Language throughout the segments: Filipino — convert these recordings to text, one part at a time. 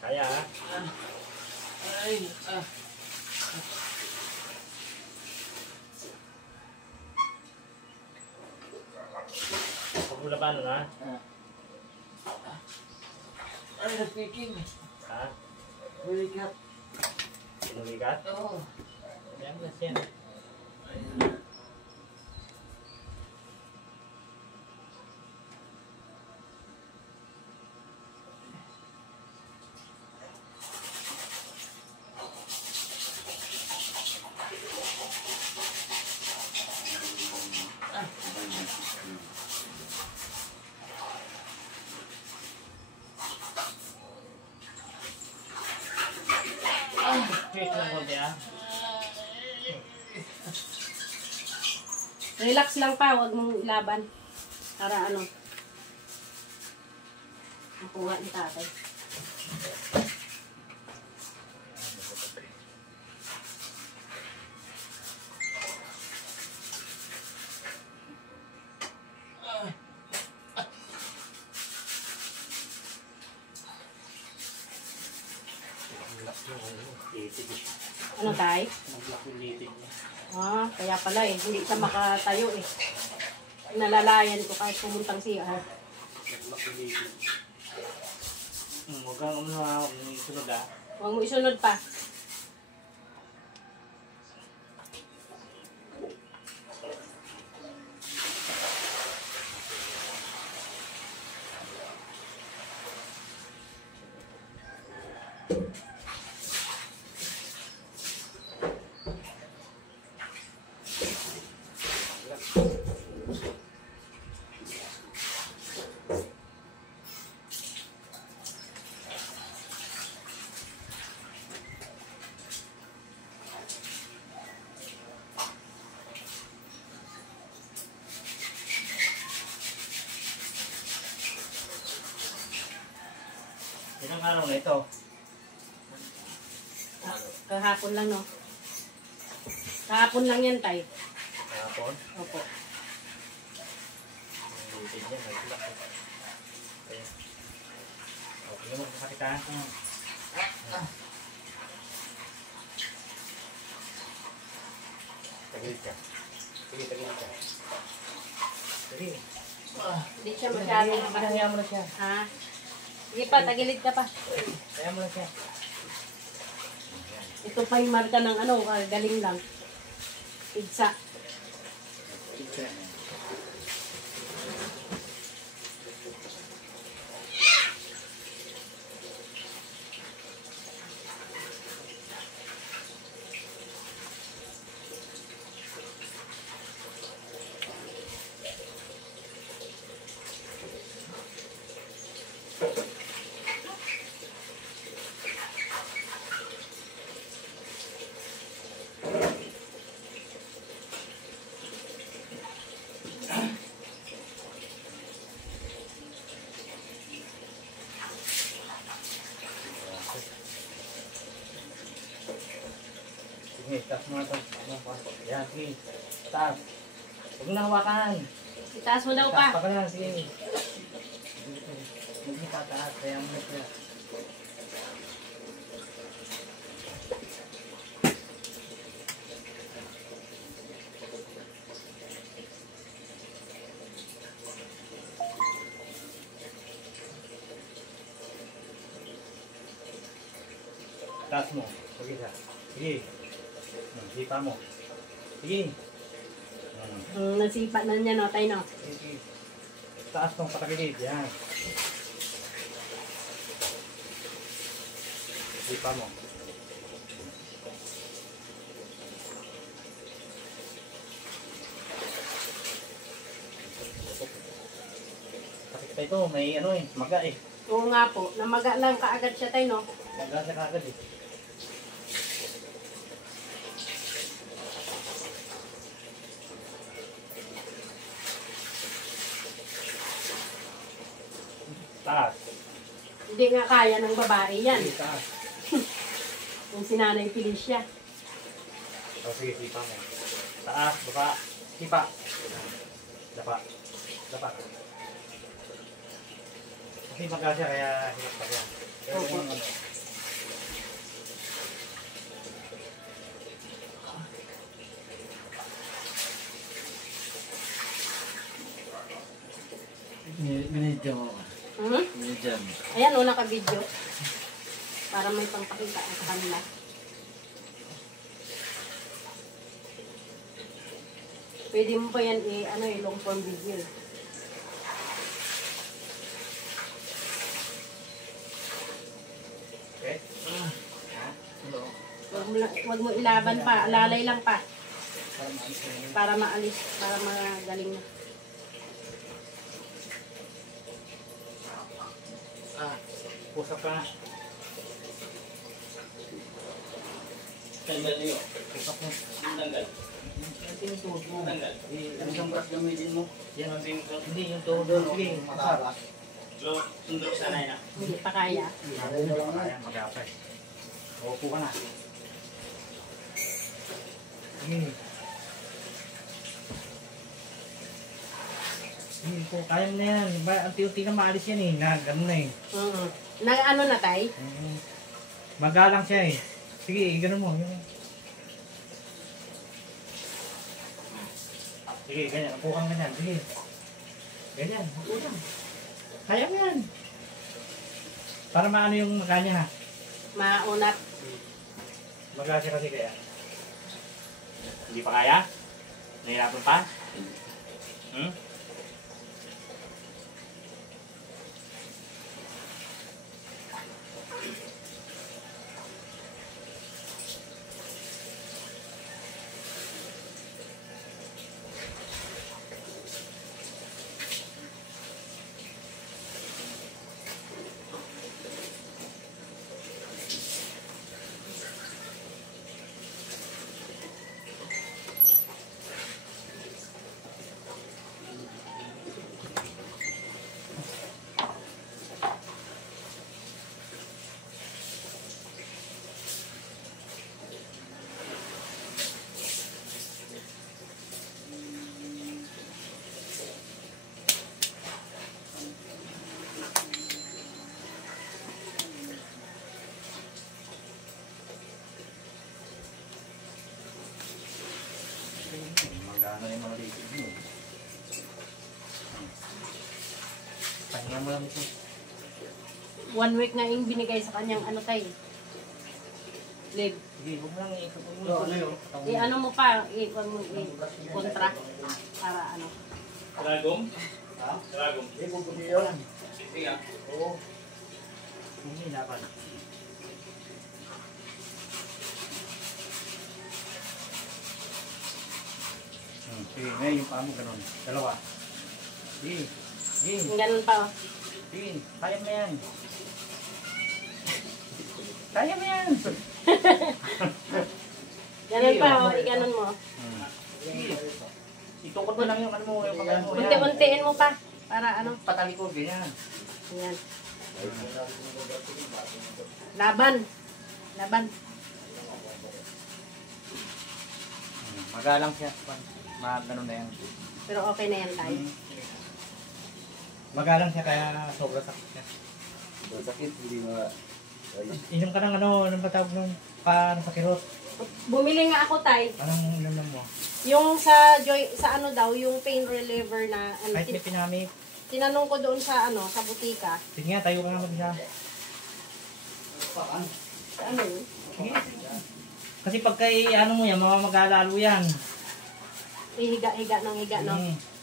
Kaya ha? Ay, Pagmula paano na? Ay, napiking. Ha? Balikat. Sinulikat? Oo. Ayan na siya. Wait lang konti ah. Relax lang pa, huwag mong ilaban. Para ano, makuha ni tatay. Ano tay? Nag-block yung litig niya. Ah, kaya pala eh, hindi siya makatayo eh. Nalalayan ko kahit pumuntang siya. Nag-block yung litig. Huwag kang ano ha, huwag mong isunod ha. Huwag mo isunod pa. Ilang araw na ito? Kahapon lang no. Kahapon lang yan tay. Kahapon? Opo. Yung litig niya, nag-block. Ayan. Okay naman, sakit ha. Tagilid ka. Sige, tagilid ka. Sige. Hindi siya masyadong Kaya mo na siya. ha? Sige pa, tagilid ka pa. Kaya mo na siya. Ito pa yung marka ng ano, galing lang. Pizza. Sige, taas mo na ito. Yan, sige. Taas. Huwag mo na hawakan. Itaas mo daw Taas pa. pa ka lang, sige. Huwag mo tataas, kaya mo na siya. Taas mo. Sige siya. Sige. Sipa mo. Sige. Nasipa na niya no, tay no. Sige. Taas tong patagilid. Yan. Sipa mo. Sakit pa ito. May ano eh. Maga eh. Oo nga po, namaga lang kaagad siya tay no. Maga siya kagad eh. Taas. Hindi nga kaya ng babae yan. Sige, taas. Yung sinanay Felicia. O sige, sipa mo. Taas, baba. Sipa. Dapa. Dapa. Kasi maga siya kaya hirap pa siya. Pero Opo. yung ano, video mo. Hmm? Video. Ayan, naka-video. Para may pangpakita sa kanila. Pwede mo pa yan long form video. Okay? Ha? Hello? Wag mo ilaban pa, lalay lang pa. Para maalis na yun. Para maalis, para magaling na. Pusap ka na. Tanggal niyo. Pusap mo. Tanggal. Yan tinutuhod mo. Tanggal. Isang brush gamitin mo. Yan ang tingko. Hindi, yung tuhod mo. Sige, masarap. So, sundok sanay na. Hindi pa kaya. Ayan, mag-apay. Upo ka na. Sige. Sige po, kaya mo na yan. Unti-unti na maalis yan eh. Ganun na eh. Ano na tay? Magalang siya eh. Sige, ganun mo. Sige, ganyan. Upo kang ganyan. Sige. Ganyan. Upo lang. Kaya mo yan. Para maano yung maka niya ha. Maunat. Maga siya kasi kaya. Hindi pa kaya? Nahihirapan pa? Hmm? Magana yung mga liquid mo. Pahinga mo lang ito. 1 week na yung binigay sa kanyang tay. Live. Sige, huwag mo lang iikot mo. Ano yun? Ano mo pa, wag mo kontra. Para ano. Dragom? Ha? Dragom. Hindi, puputi yun. Sige nga. Oo. Hindi, dapat. Sige, ngayon yung paa mo ganun. Dalawa. Sige. Sige. Ganun pa. Oh. Sige. Kaya mo yan. Kaya mo yan. Ganun pa, iganon mo. Sige. Itukot mo lang yung ano mo. Yung pagkain mo. Yan. Unti-untiin mo pa. Para ano. Patalikod, ganyan. Ayan. Laban. Laban. Magalang siya. Ganun na yan. Pero okay na yan tayo. Magalang siya kaya sobrang sakit siya. Sakit, hindi nga. Inom ka ng ano ba tawag nung paano sa kirot? Bumili nga ako tay. Anong inom mo? Yung sa ano daw, yung pain reliever na Kahit may pinamit. tinanong ko doon sa sa butika. Sige nga, tayo ka naman siya. Sa ano yun? Sige. Kasi pagka ano mo yan, mamamaglalalo yan. Higa-higa ng higa, no?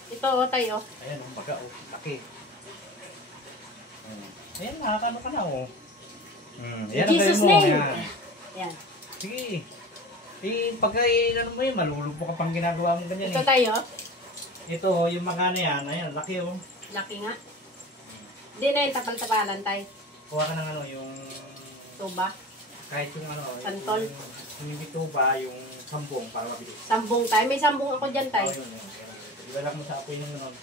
Ito, tayo. Ayan, ang baga, laki. Ayan, nakakano ka na, oh. Ayan, ang Jesus gawin mo. name. Ayan. Yan. Sige. Pagka ano mo yun, malulupo ka pang ginagawa mo ganyan Ito eh. tayo. Ito, yung mga yan, ayan, laki oh. Laki nga. Hindi na yung tapal-tapalan tayo. Kuha ka ng ano, yung Tuba. kahit yung ano, Santol. yung hindi tuba, yung sambong para mabilis. Sambong tayo. May sambong ako dyan tayo. Oh, yun. Ibalak mo sa apoy yung ano.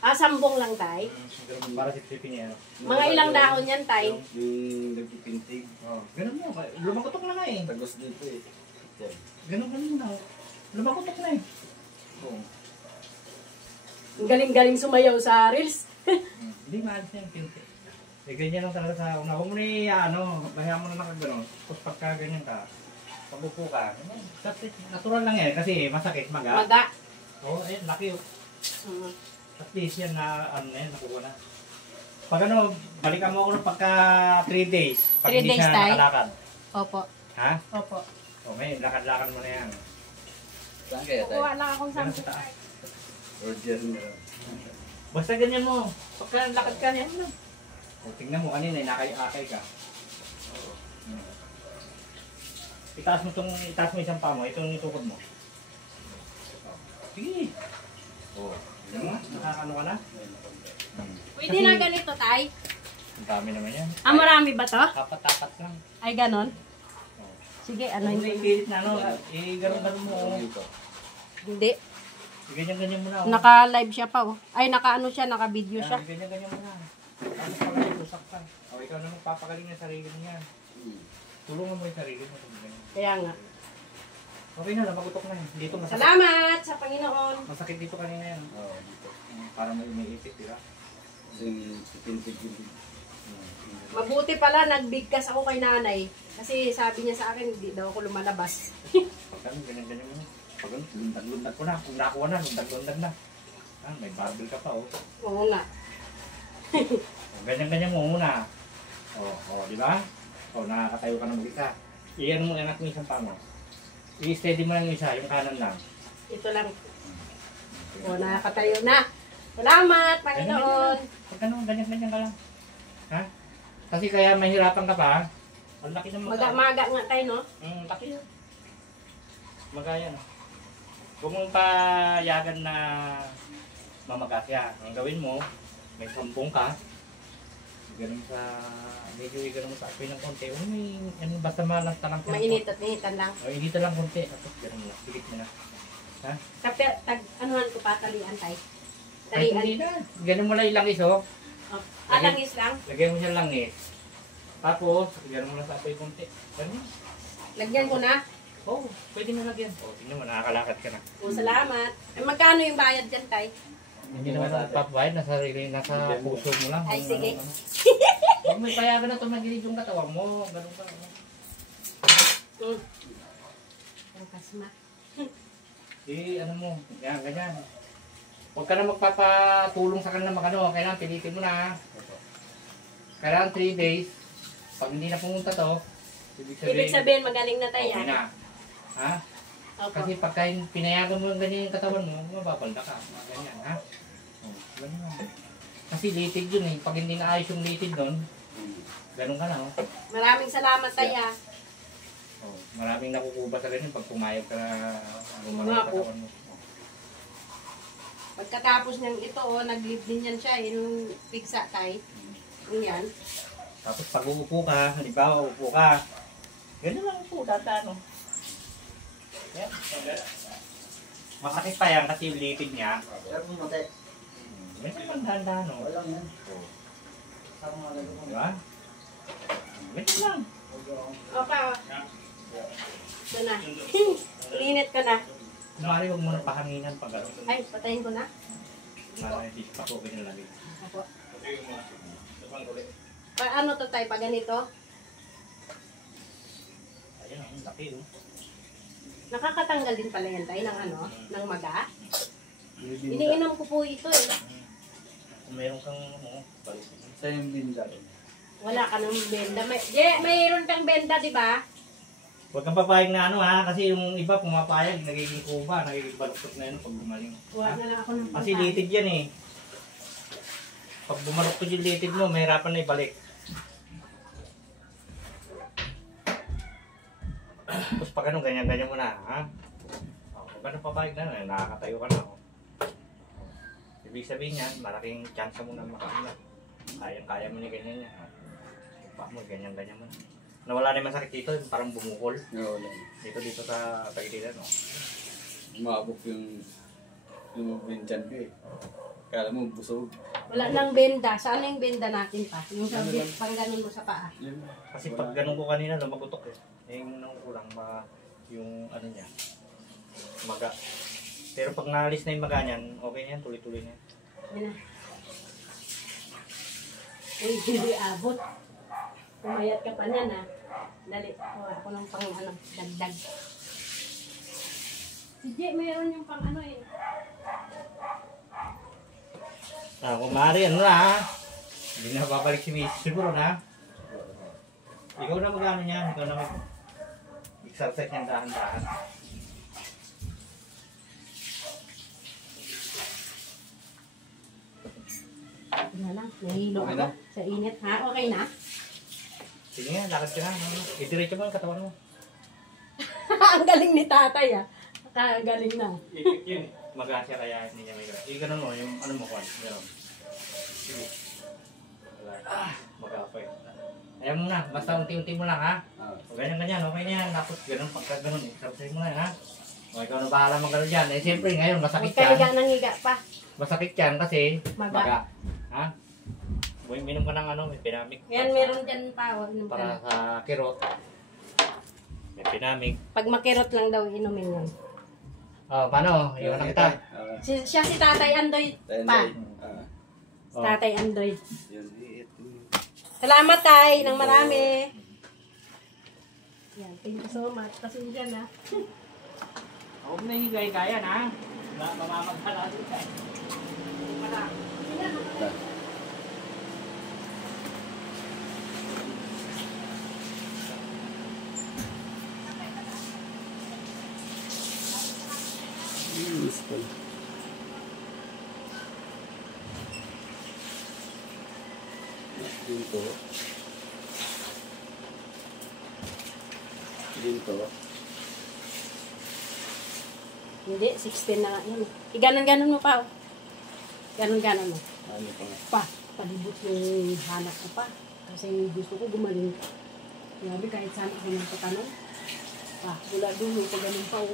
Sambong lang tayo. Ganun, para sipsipin niya. Mga ilang dahon yan tayo. Yung nagpipintig. Oh, ganun mo. Lumakutok na nga eh. Tagos dito eh. Ganun na. Lumakutok na eh. Oo. Ang galing-galing sumayaw sa reels. Hindi maalis na yung pinti. Eh, ganyan lang talaga sa una. Huwag mo na bahiya mo na nakagano'n. Tapos pagka ganyan ka, pag upo ka, natural lang yan kasi masakit, maga. Maga. Oo, ayun, laki oh. Mm. At least yan na, ano na yan, nakuha na. Pag ano, balikan mo ako ng pagka 3 days. Pag 3 hindi days, siya tay? nakalakad. Opo. Ha? Opo. O may lakad-lakad mo na yan. Saan kaya tayo? Kukuha lang akong Ganun sample. sa taas. Roger na. Basta ganyan mo. Pagka lakad ka yan mo. O tingnan mo kanina, nakay-akay ka. Itaas mo isang paa mo, itong itukod mo. Sige. O, yun mo, nakakano ka na? Pwede na ganito, tay? Ang dami naman yan. Ah, marami ba to? Tapat-tapat lang. Ay, ganon? O. Sige, ano Ano yun? ipilit na ano, ganun mo. O. Hindi. Ganyan-ganyan mo na. O. Naka-live siya pa, oh. Ay, naka-ano siya, naka-video siya. Ganyan-ganyan mo na. Ano pa lang, tusak ka. O, ikaw na magpapagaling ng sarili mo yan. Tulungan mo yung sarili mo. Kaya nga. Okay na, napagutok na yun. Dito masakit. Salamat sa Panginoon. Masakit dito kanina yan. Oo, dito. Para may umiipit, di ba? Kasi pintig yun. Mabuti pala, nagbigkas ako kay nanay. Kasi sabi niya sa akin, hindi daw ako lumalabas. Pag ganyan-ganyan mo na. Pag lundag-lundag ko na. Kung nakuha na, lundag-lundag na. Ah, may barbell ka pa, oh. Oo nga. Ganyan-ganyan mo muna. Di ba? Nakakatayo ka na mag-isa. Iyan mo anak mo isang paa mo. I-steady mo lang yung isa, yung kanan lang. Ito lang. O, nakakatayo na. Salamat, Panginoon. Pag ano, ganyan-ganyan ka lang. Ha? Kasi kaya mahirapan ka pa. Ang laki ng Maga nga tayo, no? laki yun. Magaya na. Huwag mong payagan na mamagas yan. Ang gawin mo, may sampung ka. Ganun sa, medyo ganun mo sa apoy ng konti. May, basta malasta lang. Mainit at initan lang. O, inita lang konti. Tapos ganun mo, sigit mo na. Ha? Anuhan ko pa, talian tayo. Ay, Talian. hindi na. Ganun mo lang yung langis, oh. Oh. Langis lang. Lagyan mo siya langis. Tapos, ganun mo lang sa apoy konti. Ganun. Lagyan ko na. Oo, pwede mo lagyan. O, tingnan mo, nakakalakad ka na. O, salamat. Eh, magkano yung bayad dyan, tay? Hindi naman nagpapabayad, nasa puso mo lang. Ay, sige. Huwag mo ipayagan na tumagilid yung katawan mo. Ganun ka. Ang kasma. Ano mo, yan, ganyan. Huwag ka na magpapatulong sa kanila magano. Kailangan pilitin mo na. Kailangan 3 days. Pag hindi na pumunta to, Ibig sabihin, magaling na tayo. okay na. Ha? Opo. Kasi pagka pinayagan mo yung ganyan yung katawan mo, mababanda ka. Ganyan, ha? Ganyan. Kasi litid yun eh. Pag hindi naayos yung litid nun, ganun ka na. Maraming salamat tayo. Maraming nakukuba sa ganyan pag pumayag ka na Nga yung po. katawan mo. Pagkatapos niyang ito, nag-live din yan siya. Yung pigsa tayo. Yan. Tapos pag uupo ka, halimbawa uupo ka, ganun lang upo, dadaan. Yan. Masakit pa yan kasi yung litid niya. Ganun lang dahan-dahan. Walang yan. Diba? Ganun lang. Okay. Ito na. Init ka na. Kunwari huwag mo na pahanginan pag gano'n. Ay, patayin ko na. Para hindi patukin yung lamig. Ako. Ano to tayo? Pag ganito? Ayun, ang laki oh. Nakakatanggal din pala yan tayo ng ano? Ng maga? Iniinom ko po ito eh. Kung meron kang balik. Sa yung binda. Wala ka ng benda. Mayroon kang benda, di ba? Huwag kang papayag na ano ha, kasi yung iba pumapayag, nagiging kuba, nagiging baluktot na yun pag gumaling. Kuha na lang ako ng Kasi litid yan eh. Pag bumaluktot yung litid mo, mahirapan na ibalik. Tapos pag ano, ganyan-ganyan mo na, ha? Huwag ka na papayag na, nakakatayo ka na. Ibig sabihin yan, malaking chance mo na makaano. Kayang-kaya mo ni ganyan yan. Pa mo, ganyan-ganyan mo na. Nawala na yung masakit dito, parang bumukol. Oo, wala. Dito sa tagiliran, no? Umabok yung bintyan ko eh. Kala mo busog. Wala nang benda. Saan yung benda natin pa? Yung sa pang ganun mo sa paa. Yun. Kasi pag ganun ko kanina, lumagutok eh. Yung kulang yung ano niya, maga. Pero pag naalis na yung maga niyan, okay na yan, tuloy-tuloy na yan. Yan na. Uy, hindi abot. Pumayat ka pa na na. Dali, kuha ako ng pang ano, dagdag. Si Jay, mayroon yung pang ano eh. Kung maaari, ano na ha? Hindi na babalik si Miss. Siguro na. Ikaw na mag-ano niyan. Ikaw na mag-exercise niyan dahan-dahan. Wala lang, nahihilo Okay ako na? sa init. Ha? Okay na? Sige nga, lakad ka na. Itiretso mo yung katawan mo. Ang galing ni tatay ah. Galing na. Ipik yun. Mag-asya kaya hindi niya may gano'n. Ganun mo, yung ano mo kwan. Gano'n. Sige. Mag-apoy. Ayaw mo na, basta unti-unti mo lang ha. O ganyan-ganyan, okay na yan. Tapos ganun, pagka ganun, exercise mo na ha. O ikaw na bahala mag ganun dyan. Eh siyempre ngayon, masakit Huwag ka higa yan. ng higa pa. Masakit yan kasi Maga. maga. Ha? Minum ka ng ano, may pinamik. Yan, meron dyan pa. O, inom Para ka. sa kirot. May pinamik. Pag makirot lang daw, inumin yun. Oh, paano? Iwan na kita. Siya si Tatay Andoy pa. Si Oh. Tatay Andoy. Yun, Salamat tay ng marami. Yan, thank you so much. Pasensya na. Huwag na higay-gaya na. Mamamaghala din ka. Wala. Useful. Dito. Dito. Hindi, 16 na nga yan. Iganon-ganon mo pa. Oh. Ganon-ganon mo. Ano pa? Pa, palibot yung hanap ko pa. Kasi gusto ko gumaling. Grabe, kahit saan ako nagtatanong. Pa, wala dulo, pag ganun pa. Oh.